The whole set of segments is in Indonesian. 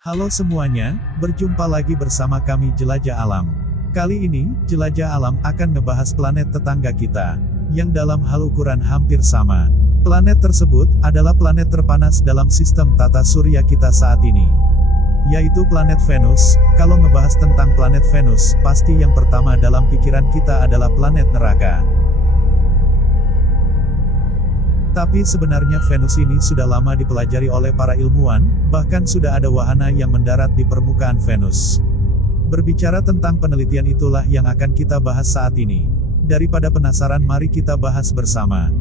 Halo semuanya, berjumpa lagi bersama kami Jelajah Alam. Kali ini, Jelajah Alam akan ngebahas planet tetangga kita, yang dalam hal ukuran hampir sama. Planet tersebut adalah planet terpanas dalam sistem tata surya kita saat ini, yaitu planet Venus. Kalau ngebahas tentang planet Venus, pasti yang pertama dalam pikiran kita adalah planet neraka. Tapi sebenarnya Venus ini sudah lama dipelajari oleh para ilmuwan, bahkan sudah ada wahana yang mendarat di permukaan Venus. Berbicara tentang penelitian itulah yang akan kita bahas saat ini. Daripada penasaran, mari kita bahas bersama.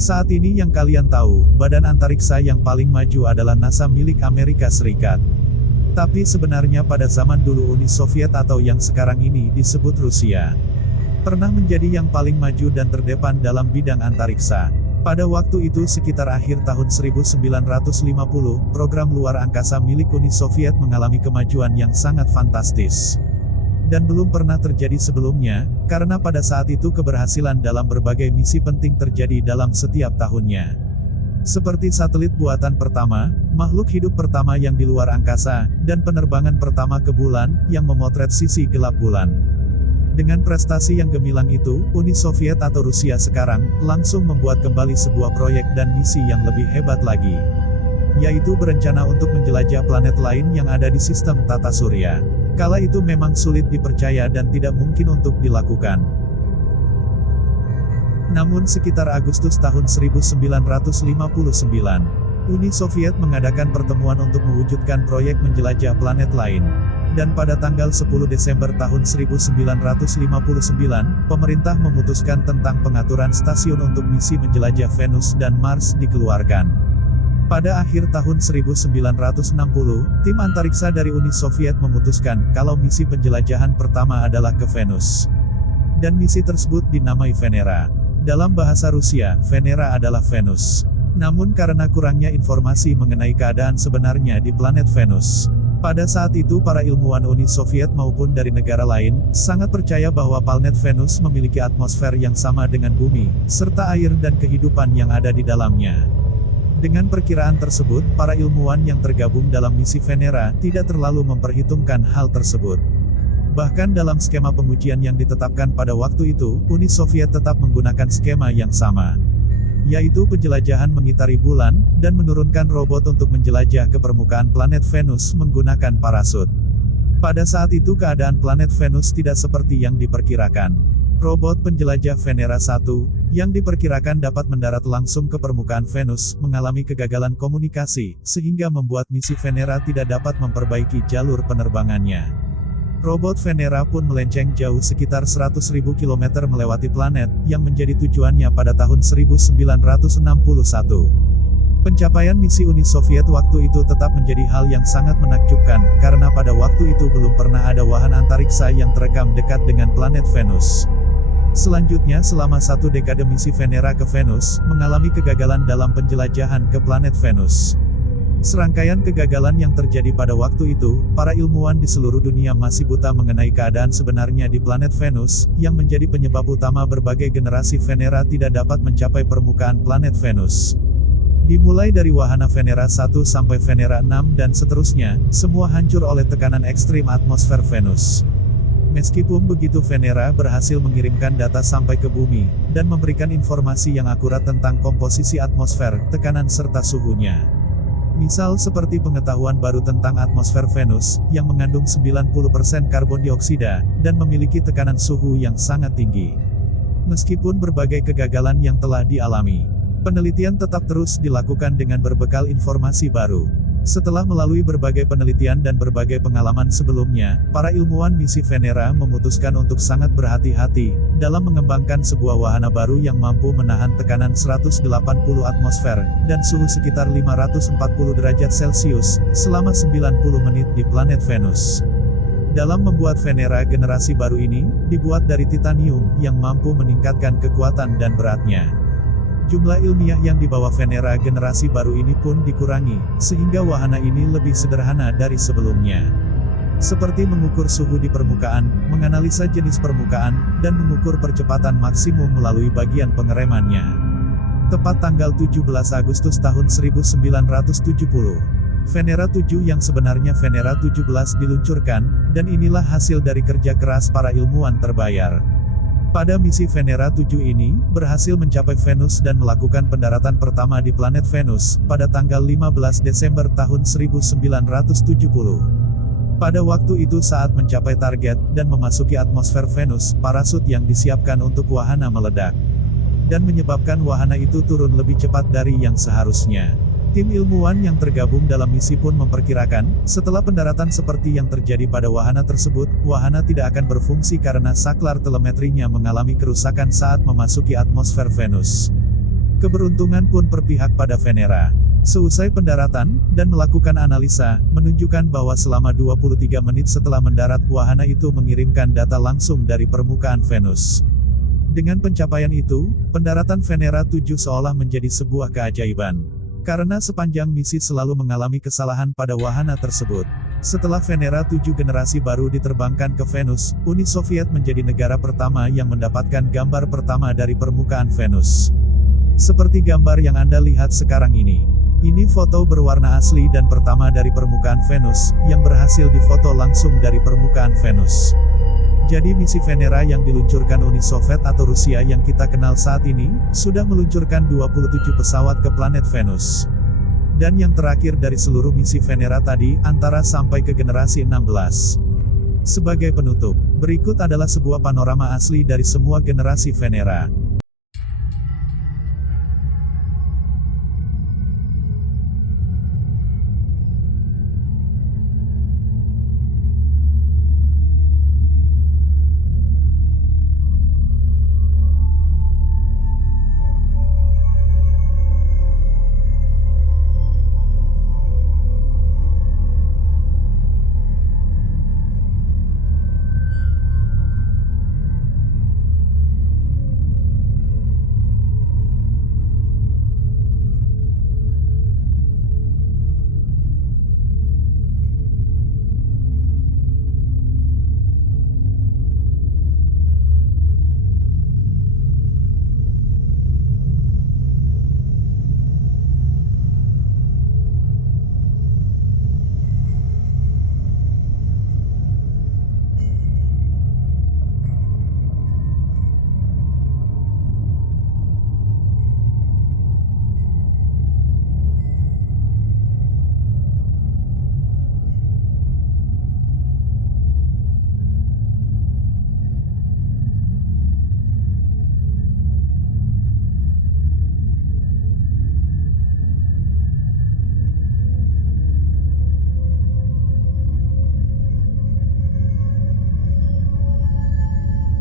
Saat ini yang kalian tahu, badan antariksa yang paling maju adalah NASA milik Amerika Serikat. Tapi sebenarnya pada zaman dulu Uni Soviet atau yang sekarang ini disebut Rusia, pernah menjadi yang paling maju dan terdepan dalam bidang antariksa. Pada waktu itu sekitar akhir tahun 1950, program luar angkasa milik Uni Soviet mengalami kemajuan yang sangat fantastis. Dan belum pernah terjadi sebelumnya, karena pada saat itu keberhasilan dalam berbagai misi penting terjadi dalam setiap tahunnya. Seperti satelit buatan pertama, makhluk hidup pertama yang di luar angkasa, dan penerbangan pertama ke bulan, yang memotret sisi gelap bulan. Dengan prestasi yang gemilang itu, Uni Soviet atau Rusia sekarang, langsung membuat kembali sebuah proyek dan misi yang lebih hebat lagi, yaitu berencana untuk menjelajah planet lain yang ada di sistem tata surya. Kala itu memang sulit dipercaya dan tidak mungkin untuk dilakukan. Namun sekitar Agustus tahun 1959, Uni Soviet mengadakan pertemuan untuk mewujudkan proyek menjelajah planet lain. Dan pada tanggal 10 Desember tahun 1959, pemerintah memutuskan tentang pengaturan stasiun untuk misi menjelajah Venus dan Mars dikeluarkan. Pada akhir tahun 1960, tim antariksa dari Uni Soviet memutuskan kalau misi penjelajahan pertama adalah ke Venus. Dan misi tersebut dinamai Venera. Dalam bahasa Rusia, Venera adalah Venus. Namun karena kurangnya informasi mengenai keadaan sebenarnya di planet Venus, pada saat itu para ilmuwan Uni Soviet maupun dari negara lain, sangat percaya bahwa planet Venus memiliki atmosfer yang sama dengan bumi, serta air dan kehidupan yang ada di dalamnya. Dengan perkiraan tersebut, para ilmuwan yang tergabung dalam misi Venera tidak terlalu memperhitungkan hal tersebut. Bahkan dalam skema pengujian yang ditetapkan pada waktu itu, Uni Soviet tetap menggunakan skema yang sama, yaitu penjelajahan mengitari bulan, dan menurunkan robot untuk menjelajah ke permukaan planet Venus menggunakan parasut. Pada saat itu keadaan planet Venus tidak seperti yang diperkirakan. Robot penjelajah Venera 1, yang diperkirakan dapat mendarat langsung ke permukaan Venus, mengalami kegagalan komunikasi, sehingga membuat misi Venera tidak dapat memperbaiki jalur penerbangannya. Robot Venera pun melenceng jauh sekitar 100.000 km melewati planet, yang menjadi tujuannya pada tahun 1961. Pencapaian misi Uni Soviet waktu itu tetap menjadi hal yang sangat menakjubkan, karena pada waktu itu belum pernah ada wahana antariksa yang terekam dekat dengan planet Venus. Selanjutnya selama satu dekade misi Venera ke Venus, mengalami kegagalan dalam penjelajahan ke planet Venus. Serangkaian kegagalan yang terjadi pada waktu itu, para ilmuwan di seluruh dunia masih buta mengenai keadaan sebenarnya di planet Venus, yang menjadi penyebab utama berbagai generasi Venera tidak dapat mencapai permukaan planet Venus. Dimulai dari wahana Venera 1 sampai Venera 6 dan seterusnya, semua hancur oleh tekanan ekstrim atmosfer Venus. Meskipun begitu, Venera berhasil mengirimkan data sampai ke bumi, dan memberikan informasi yang akurat tentang komposisi atmosfer, tekanan serta suhunya. Misal seperti pengetahuan baru tentang atmosfer Venus, yang mengandung 90% karbon dioksida, dan memiliki tekanan suhu yang sangat tinggi. Meskipun berbagai kegagalan yang telah dialami, penelitian tetap terus dilakukan dengan berbekal informasi baru. Setelah melalui berbagai penelitian dan berbagai pengalaman sebelumnya, para ilmuwan misi Venera memutuskan untuk sangat berhati-hati dalam mengembangkan sebuah wahana baru yang mampu menahan tekanan 180 atmosfer dan suhu sekitar 540 derajat Celcius selama 90 menit di planet Venus. Dalam membuat Venera generasi baru ini, dibuat dari titanium yang mampu meningkatkan kekuatan dan beratnya. Jumlah ilmiah yang dibawa Venera generasi baru ini pun dikurangi, sehingga wahana ini lebih sederhana dari sebelumnya. Seperti mengukur suhu di permukaan, menganalisa jenis permukaan, dan mengukur percepatan maksimum melalui bagian pengeremannya. Tepat tanggal 17 Agustus tahun 1970, Venera 7 yang sebenarnya Venera 17 diluncurkan, dan inilah hasil dari kerja keras para ilmuwan terbayar. Pada misi Venera 7 ini, berhasil mencapai Venus dan melakukan pendaratan pertama di planet Venus, pada tanggal 15 Desember tahun 1970. Pada waktu itu saat mencapai target, dan memasuki atmosfer Venus, parasut yang disiapkan untuk wahana meledak. Dan menyebabkan wahana itu turun lebih cepat dari yang seharusnya. Tim ilmuwan yang tergabung dalam misi pun memperkirakan, setelah pendaratan seperti yang terjadi pada wahana tersebut, wahana tidak akan berfungsi karena saklar telemetrinya mengalami kerusakan saat memasuki atmosfer Venus. Keberuntungan pun berpihak pada Venera. Seusai pendaratan, dan melakukan analisa, menunjukkan bahwa selama 23 menit setelah mendarat, wahana itu mengirimkan data langsung dari permukaan Venus. Dengan pencapaian itu, pendaratan Venera 7 seolah menjadi sebuah keajaiban. Karena sepanjang misi selalu mengalami kesalahan pada wahana tersebut. Setelah Venera 7 generasi baru diterbangkan ke Venus, Uni Soviet menjadi negara pertama yang mendapatkan gambar pertama dari permukaan Venus. Seperti gambar yang Anda lihat sekarang ini. Ini foto berwarna asli dan pertama dari permukaan Venus, yang berhasil difoto langsung dari permukaan Venus. Jadi misi Venera yang diluncurkan Uni Soviet atau Rusia yang kita kenal saat ini, sudah meluncurkan 27 pesawat ke planet Venus. Dan yang terakhir dari seluruh misi Venera tadi, antara sampai ke generasi 16. Sebagai penutup, berikut adalah sebuah panorama asli dari semua generasi Venera.